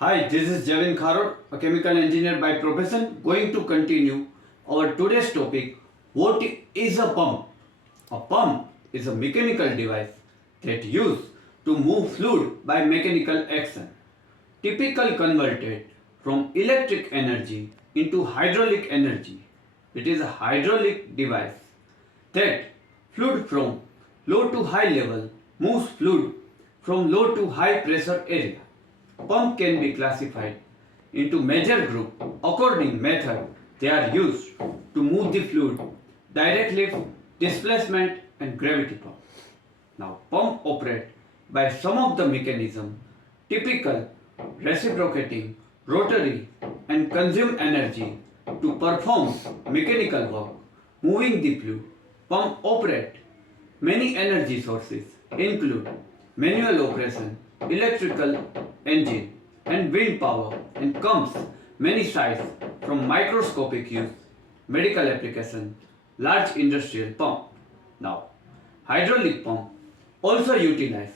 Hi, this is javinkharod, a chemical engineer by profession, going to continue our today's topic. What is a pump? A pump is a mechanical device that used to move fluid by mechanical action, typically converted from electric energy into hydraulic energy. It is a hydraulic device that fluid from low to high level moves fluid from low to high pressure area. Pump can be classified into major group according method they are used to move the fluid: direct lift, displacement and gravity pump. Now pump operate by some of the mechanism typical reciprocating, rotary and consume energy to perform mechanical work moving the fluid. Pump operate many energy sources include manual operation, electrical engine and wind power and comes many size from microscopic use, medical application, large industrial pump. Now, hydraulic pump also utilize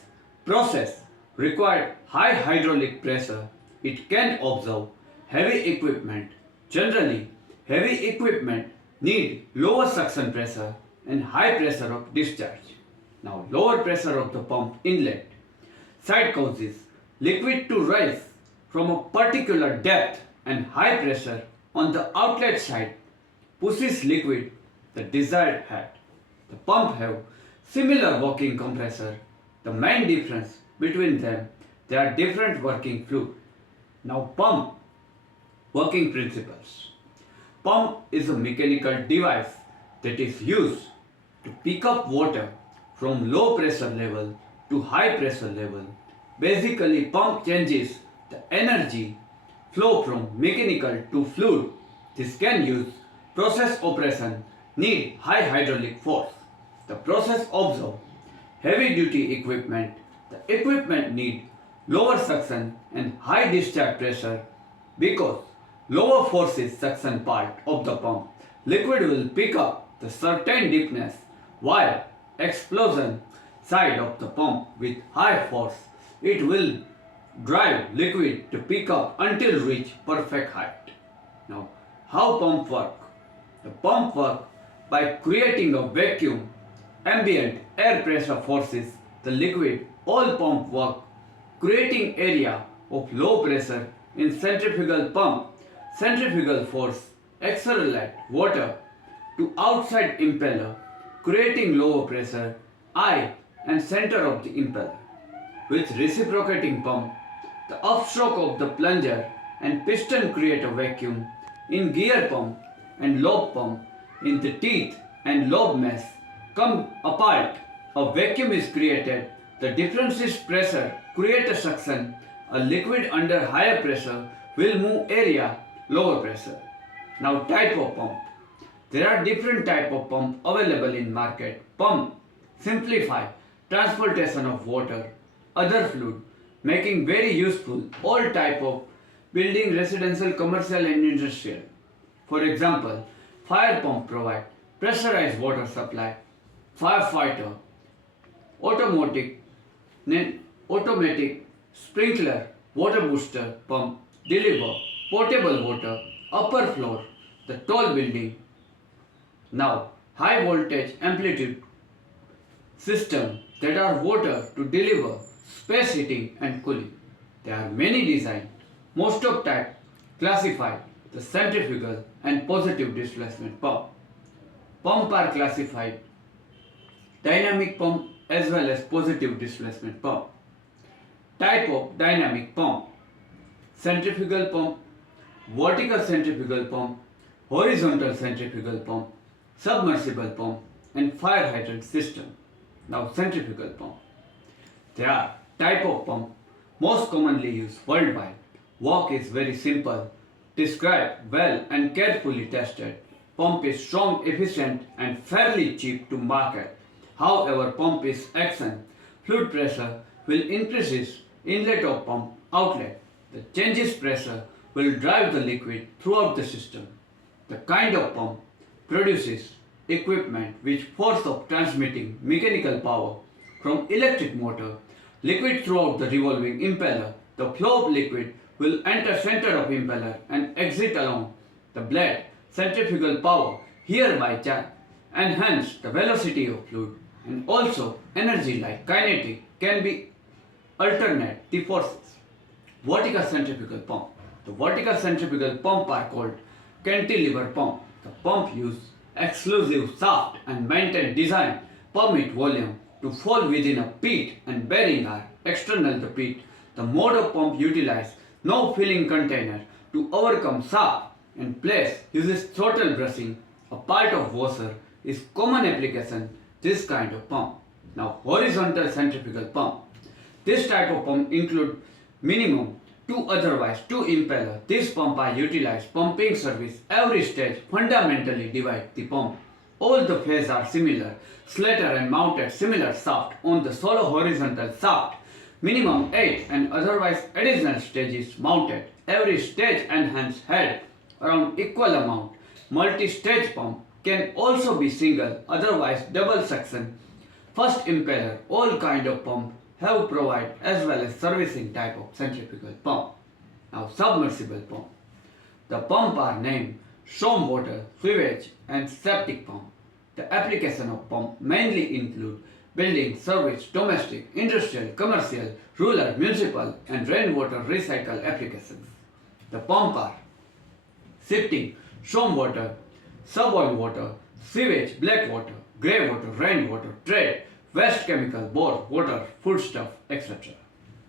process required high hydraulic pressure. It can absorb heavy equipment. Generally, heavy equipment need lower suction pressure and high pressure of discharge. Now, lower pressure of the pump inlet side causes liquid to rise from a particular depth, and high pressure on the outlet side pushes liquid the desired height. The pump have similar working compressor. The main difference between them, they are different working fluid. Now pump working principles. Pump is a mechanical device that is used to pick up water from low pressure level to high pressure level. Basically, pump changes the energy flow from mechanical to fluid. This can use process operation, need high hydraulic force. The process absorb heavy duty equipment. The equipment need lower suction and high discharge pressure because lower forces suction part of the pump. Liquid will pick up the certain deepness while explosion side of the pump with high force. It will drive liquid to pick up until reach perfect height. Now, how pump work? The pump work by creating a vacuum. Ambient air pressure forces the liquid. All pump work creating area of low pressure in centrifugal pump. Centrifugal force accelerate water to outside impeller, creating lower pressure eye and center of the impeller. With reciprocating pump, the upstroke of the plunger and piston create a vacuum. In gear pump and lobe pump, in the teeth and lobe mesh come apart, a vacuum is created. The differences pressure create a suction. A liquid under higher pressure will move area lower pressure. Now type of pump. There are different type of pump available in market. Pump simplify transportation of water, other fluid, making very useful all type of building, residential, commercial and industrial. For example, fire pump provide pressurized water supply, firefighter, automatic, automatic sprinkler, water booster pump deliver potable water, upper floor, the tall building. Now, high voltage amplitude system that are water to deliver space heating and cooling. There are many designs. Most of type classified the centrifugal and positive displacement pump. Pump are classified dynamic pump as well as positive displacement pump. Type of dynamic pump: centrifugal pump, vertical centrifugal pump, horizontal centrifugal pump, submersible pump and fire hydrant system. Now centrifugal pump. There are type of pump most commonly used worldwide. Work is very simple, described well and carefully tested. Pump is strong, efficient and fairly cheap to market. However, pump is action. Fluid pressure will increase inlet of pump outlet. The changes pressure will drive the liquid throughout the system. The kind of pump produces equipment which force of transmitting mechanical power from electric motor, liquid throughout the revolving impeller. The flow of liquid will enter center of impeller and exit along the blade. Centrifugal power hereby enhance the velocity of fluid, and also energy like kinetic can be alternate the forces. Vertical centrifugal pump. The vertical centrifugal pump are called cantilever pump. The pump use exclusive shaft and maintain design permit volume to fall within a pit and bearing are external the pit. The mode of pump utilize no filling container to overcome shaft and place uses throttle brushing. A part of washer is common application this kind of pump. Now horizontal centrifugal pump. This type of pump include minimum two impeller. This pump are utilized pumping service. Every stage fundamentally divide the pump. All the phases are similar. Slater and mounted similar shaft on the solo horizontal shaft. Minimum 8 and otherwise additional stages mounted. Every stage enhanced head around equal amount. Multi-stage pump can also be single, otherwise double section. First impeller, all kind of pump have provide as well as servicing type of centrifugal pump. Now submersible pump. The pump are named stormwater, sewage and septic pump. The application of pump mainly include building, service, domestic, industrial, commercial, rural, municipal and rainwater recycle applications. The pump are shifting, stormwater, suboil water, sewage, black water, grey water, rainwater, trade, waste chemical, bore, water, foodstuff, etc.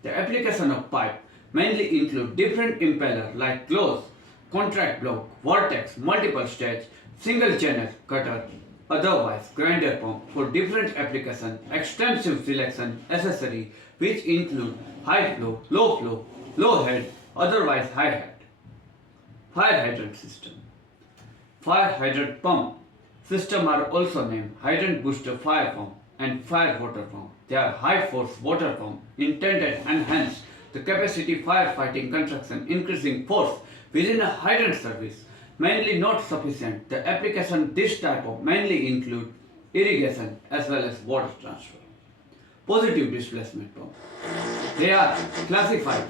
The application of pipe mainly include different impeller like close, contract block, vortex, multiple stage, single channel cutter, otherwise grinder pump for different application, extensive selection accessory which include high flow, low head, otherwise high head. Fire hydrant system. Fire hydrant pump system are also named hydrant booster fire pump and fire water pump. They are high force water pump intended to enhance the capacity firefighting construction, increasing force within a hydrant service. Mainly not sufficient. The application this type of mainly include irrigation as well as water transfer. Positive displacement pump. They are classified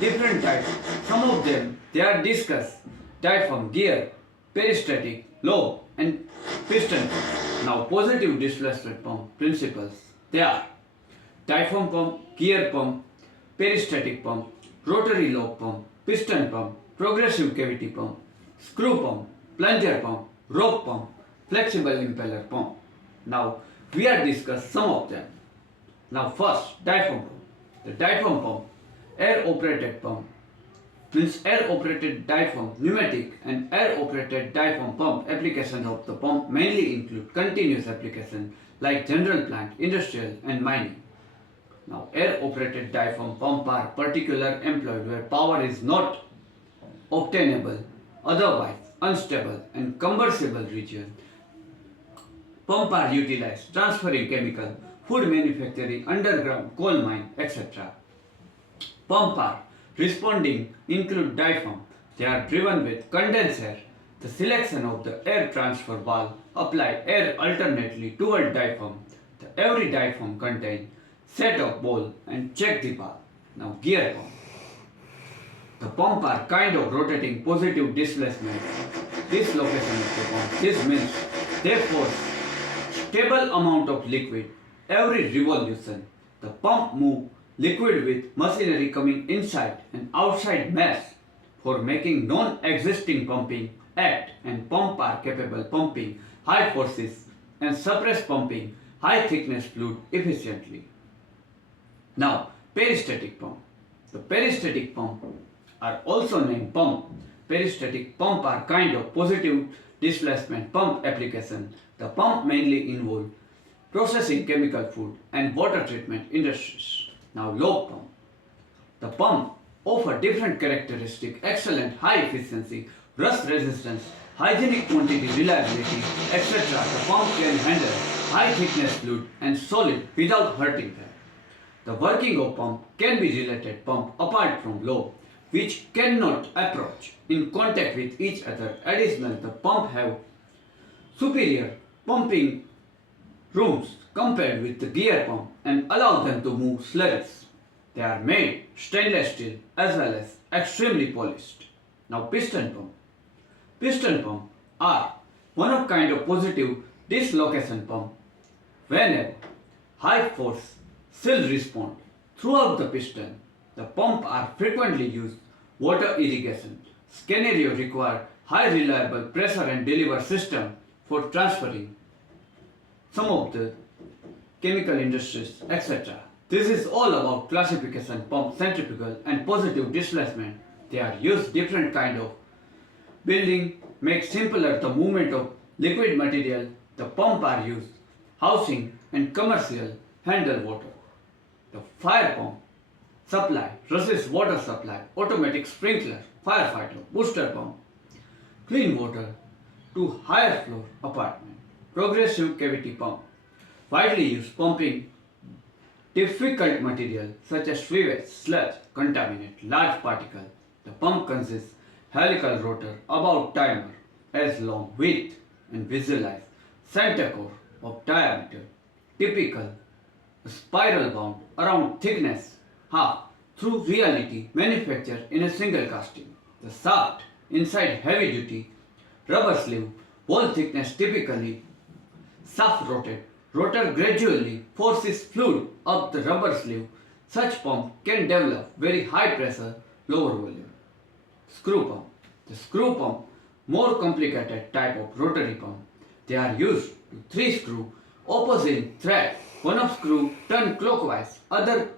different types. Some of them they are discussed diaphragm, gear, peristatic, lobe and piston pump. Now positive displacement pump principles. They are diaphragm pump, gear pump, peristatic pump, rotary lobe pump, piston pump, progressive cavity pump, screw pump, plunger pump, rope pump, flexible impeller pump. Now we are discuss some of them. Now first diaphragm pump. The diaphragm pump, air operated pump means air operated diaphragm, pneumatic and air operated diaphragm pump. Applications of the pump mainly include continuous application like general plant, industrial and mining. Now air operated diaphragm pump are particular employed where power is not obtainable, otherwise unstable and combustible region. Pump are utilized transferring chemical, food manufacturing, underground, coal mine, etc. Pump are responding include diaphragm. They are driven with condensed air. The selection of the air transfer valve apply air alternately toward diaphragm. Every diaphragm contains set of ball and check the valve. Now gear pump. The pump are kind of rotating positive displacement. This location of the pump. This means they force stable amount of liquid every revolution. The pump move liquid with machinery coming inside and outside mesh for making non-existing pumping act, and pump are capable pumping high forces and suppress pumping high thickness fluid efficiently. Now peristatic pump. The peristatic pump are also named pump. Peristatic pump are kind of positive displacement pump application. The pump mainly involve processing chemical food and water treatment industries. Now lobe pump. The pump offer different characteristic, excellent high efficiency, rust resistance, hygienic quantity reliability, etc. The pump can handle high thickness fluid and solid without hurting them. The working of pump can be related pump apart from lobe, which cannot approach in contact with each other. Additionally, the pump have superior pumping rooms compared with the gear pump and allow them to move slurries. They are made stainless steel as well as extremely polished. Now piston pump. Piston pump are one of kind of positive dislocation pump. Whenever high force still respond throughout the piston, the pump are frequently used water irrigation. Scenario require high reliable pressure and deliver system for transferring some of the chemical industries, etc. This is all about classification, pump, centrifugal and positive displacement. They are used different kind of building, make simpler the movement of liquid material. The pump are used housing and commercial handle water. The fire pump supply, resist water supply, automatic sprinkler, firefighter, booster pump, clean water to higher floor apartment. Progressive cavity pump, widely used pumping difficult material such as sewage, sludge, contaminate large particle. The pump consists helical rotor about diameter as long width and visualize center core of diameter, typical spiral bound around thickness half through reality manufactured in a single casting. The shaft inside heavy duty rubber sleeve, wall thickness typically shaft rotated. Rotor gradually forces fluid up the rubber sleeve. Such pump can develop very high pressure, lower volume. Screw pump. The screw pump, more complicated type of rotary pump. They are used to 3 screw opposite thread. One of screw turn clockwise, other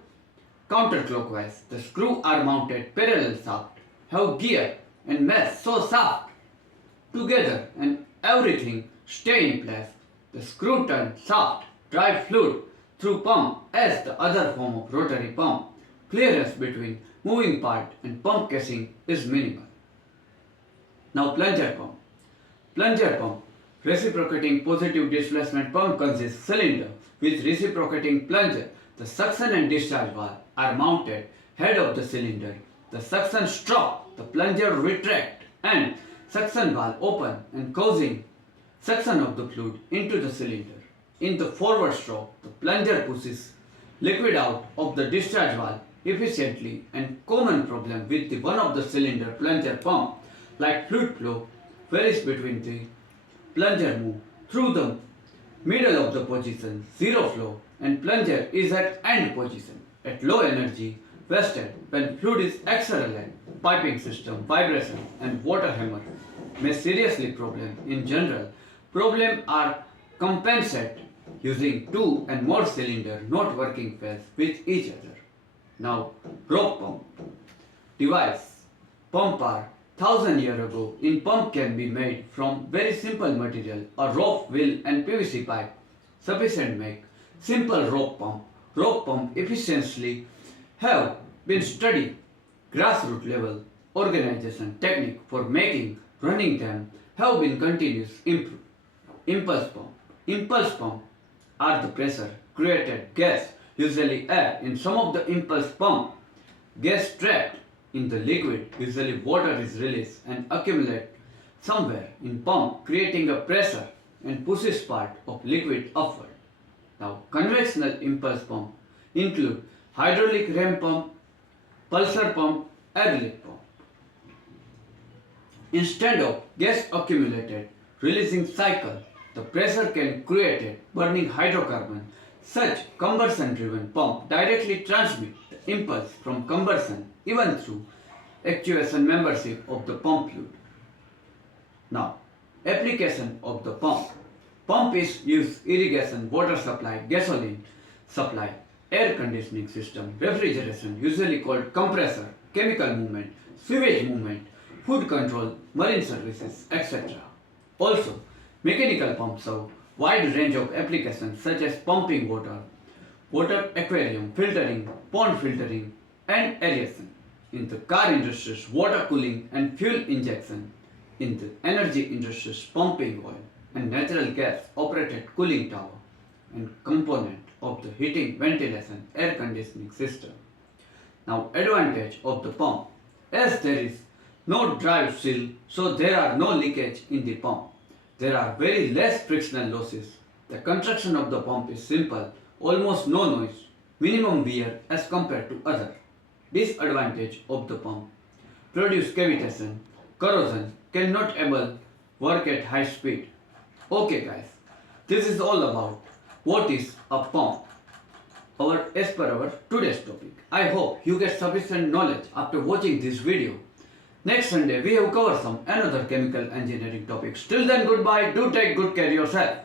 counterclockwise. The screw are mounted parallel shaft, have gear and mesh so shaft together and everything stay in place. The screw turn shaft drive fluid through pump as the other form of rotary pump. Clearance between moving part and pump casing is minimal. Now plunger pump. Plunger pump, reciprocating positive displacement pump consists cylinder with reciprocating plunger. The suction and discharge valve are mounted head of the cylinder. The suction stop, the plunger retract and suction valve open and causing suction of the fluid into the cylinder. In the forward stroke, the plunger pushes liquid out of the discharge valve efficiently, and common problem with the one of the cylinder plunger pump like fluid flow varies between the plunger move through the middle of the position, zero flow, and plunger is at end position at low energy wasted when fluid is accelerated. Piping system, vibration and water hammer may seriously problem. In general, problem are compensated using 2 and more cylinder not working well with each other. Now, rope pump. Device. Pump are 1000 years ago in pump can be made from very simple material, a rope, wheel and PVC pipe. Sufficient make simple rope pump. Rope pump efficiently have been studied grassroots level organization technique for making running them have been continuous improved. Impulse pump. Impulse pump are the pressure created gas, usually air, in some of the impulse pump. Gas trapped in the liquid, usually water, is released and accumulate somewhere in pump, creating a pressure and pushes part of liquid upward. Now, conventional impulse pump include hydraulic ram pump, pulsar pump, air lift pump. Instead of gas accumulated, releasing cycle, the pressure can create burning hydrocarbon. Such combustion-driven pump directly transmit the impulse from combustion even through actuation membership of the pump fluid. Now, application of the pump. Pump is used irrigation, water supply, gasoline supply, air conditioning system, refrigeration, usually called compressor, chemical movement, sewage movement, food control, marine services, etc. Also, mechanical pumps have wide range of applications such as pumping water, water aquarium, filtering, pond filtering, and aeration. In the car industries, water cooling and fuel injection. In the energy industries, pumping oil and natural gas operated cooling tower and component of the heating, ventilation, air conditioning system. Now, advantage of the pump. As there is no drive seal, so there are no leakage in the pump. There are very less frictional losses. The construction of the pump is simple, almost no noise, minimum wear as compared to other. Disadvantage of the pump. produce cavitation, corrosion, cannot able work at high speed. Okay guys, this is all about what is a pump. As per our today's topic. I hope you get sufficient knowledge after watching this video. Next Sunday we have covered some another chemical engineering topics. Till then, goodbye. Do take good care of yourself.